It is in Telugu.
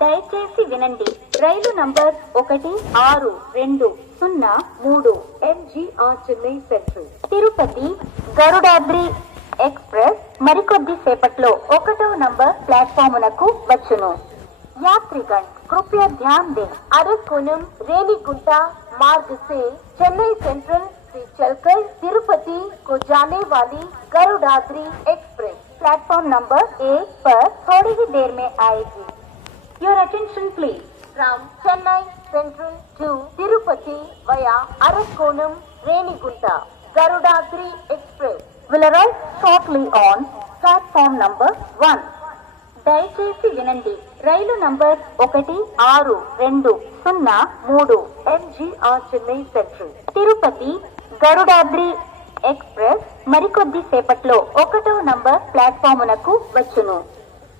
దయచేసి వినండి. రైలు number 1620 MGR Chennai central Tirupati Garudadri express మరికొద్ది సేపట్లో 1వ నంబర్ ప్లాట్ఫామునకు వచ్చును. यात्रीगण कृपया ध्यान दें। अरकोनम रेणीगुंटा मार्ग से चेन्नई सेंट्रल से चलकर तिरुपति को जाने वाली गरुडाद्री एक्सप्रेस प्लेटफॉर्म नंबर 1 पर थोड़ी ही देर में आएगी। Your attention please. From Chennai central to Tirupati via Arakkonam Renigunta Garudadri express will arrive shortly on platform number 1. దయచేసి వినండి. రైలు number 1620 MGR Chennai central Tirupati Garudadri express మరికొద్ది సేపట్లో 1వ నంబర్ ప్లాట్ఫామునకు వచ్చును.